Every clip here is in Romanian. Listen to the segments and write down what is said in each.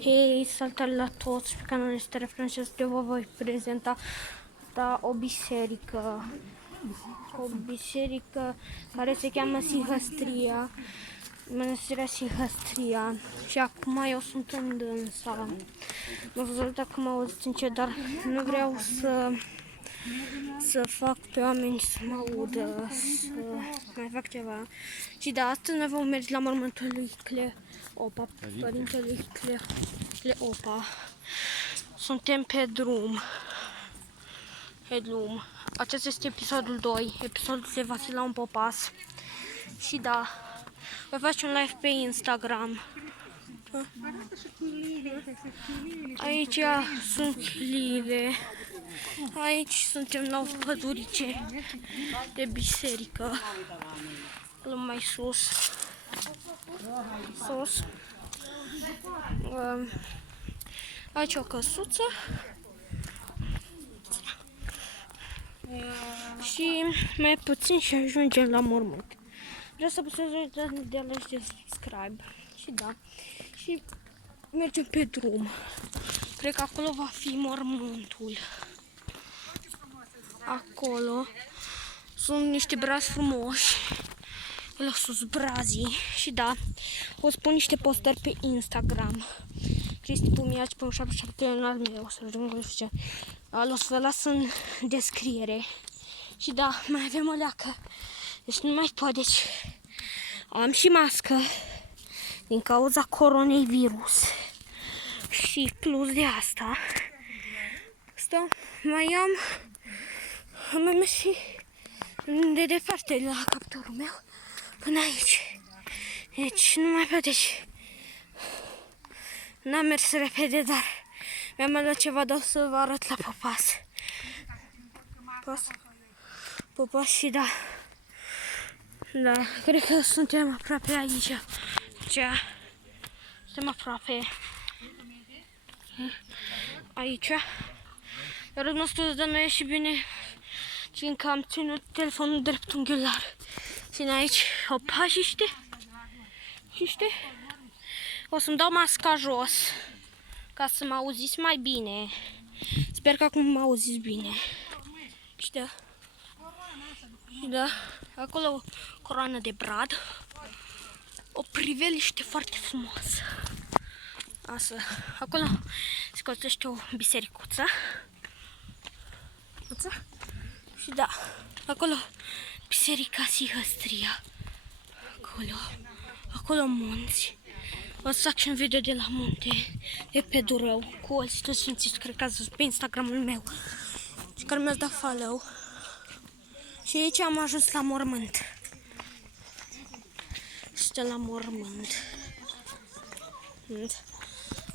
Hei, salutare la toți pe canalul este Francesc. Eu vă voi prezenta o biserică care se cheamă Sihăstria, Mănăstirea Sihăstria. Și acum eu sunt în dânsa. Mă văzut dacă mă auziți încet, dar nu vreau să fac pe oameni să mă audă, să mai fac ceva. Și de astăzi noi vom merge la mormântul lui Cleopa, părintelui Cleopa. Suntem pe drum. Acesta este episodul 2. Episodul se va fi la un popas. Și da, voi face un live pe Instagram. Aici sunt live. Aici suntem la o pădurice de biserică. Mai sus. Aici o căsuță. Și mai puțin și ajungem la mormânt. Vreau să apăsez de la și de subscribe. Și da. Și mergem pe drum. Cred că acolo va fi mormântul. Acolo sunt niște brazi frumoși. La sus brazii. Și da, o spun niște postări pe Instagram. Cristi Pumiaci, pe 77 al meu, o să o să vă las în descriere. Și da, mai avem o leacă. Deci nu mai pot, deci am și mască din cauza coronavirus. Și plus de asta mai mers și de departe la captorul meu până aici. Deci nu mai pot, deci n-am mers repede, dar mi-am mai luat ceva, dar o să vă arăt la popas. Popas și da. Da, cred că suntem aproape aici. Suntem aproape aici. Iar nostru de noi și bine, fiindcă am ținut telefonul dreptunghiular. Țin aici o pajiște. O să-mi dau masca jos ca să mă auziți mai bine. Sper că acum mă auziți bine. Și da, acolo o coroană de brad. O priveliște foarte frumoasă. Asta. Acolo se construiește o bisericuță. Și da, acolo biserica Sihăstria. Acolo munți. O să fac și un video de la munte, de pe Durău, cu o listă sfințiți, cred că ați văzut pe Instagramul meu. Și care mi-ați dat follow. Și aici am ajuns la mormânt. Este la mormânt.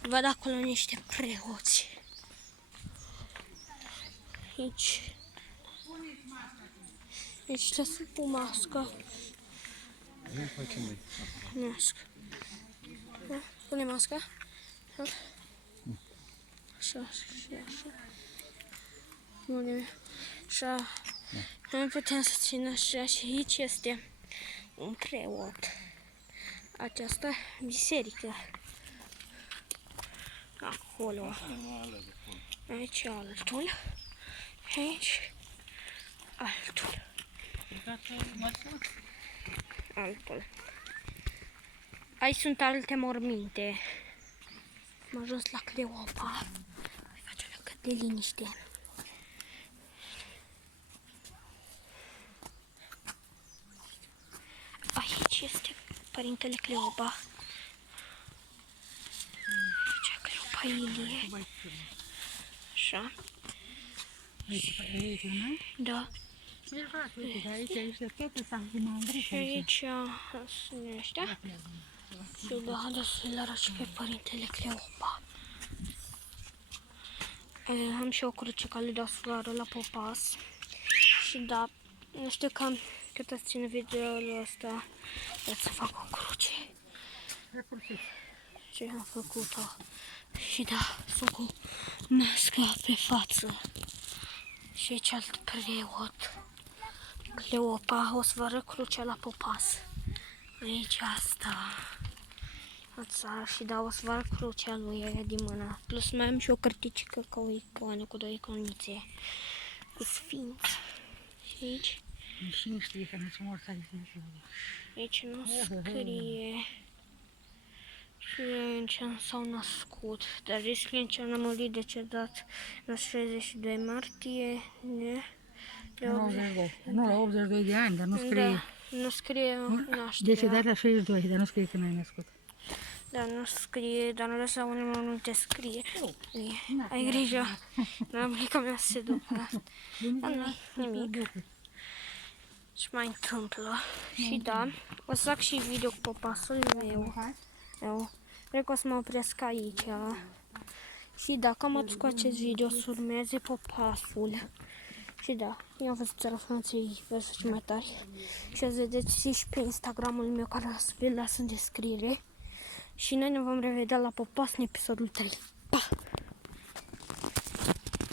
Văd acolo niște preoți. Aici trebuie să pun masca. Pune masca. Așa. Așa. Nu putem să țin așa. Și aici este un preot. Această biserică. Acolo. Aici altul. Aici altul. Aici sunt alte morminte. Am ajuns la Cleopa. Voi face o leacă de liniște. Aici este părintele Cleopa. Aici Cleopa Ilie. Așa. Da. Și aici sunt ăștia. Și da, să-l arăt și pe părintele Cleopa. Am și o cruce care le dau soară la popas. Și da, nu știu cam cât ați ține videoul ăsta. Vreau să fac o cruce. Ce am făcut-o. Și da, sunt cu masca pe față. Și aici alt preot. Cleopa, o să vă arăt crucea la popas. Aici asta. Ața, și da, o să vă arăt crucea lui aia din mână. Plus mai am și o cărticică ca o icoană cu 2 iconițe. Cu sfinți. Și aici? Și nu știe că nu-ți mor să Aici nu scrie. Și în ce s-au născut. Dar scrie în ce am murit decedat la 62 martie. De 82. Nu, la 82 de ani, dar nu scrie. Da, nu scrie nașterea. Decedat la 62, dar nu scrie când ai născut. Da, nu scrie, dar nu lăsa unul nu te scrie. Ai grijă. Mamica mea se ducă. Dar nu nimic. Și mai întâmplă. Și da, o să fac și video cu popasul meu. Cred că o să mă opresc aici. Și da, cam atât cu acest video, să urmeze popasul. Și da, eu am văzut telefonații versus mai tari. Și o să vedeți și pe Instagramul meu care o să vi-l las în descriere. Și noi ne vom revedea la popas în episodul 3.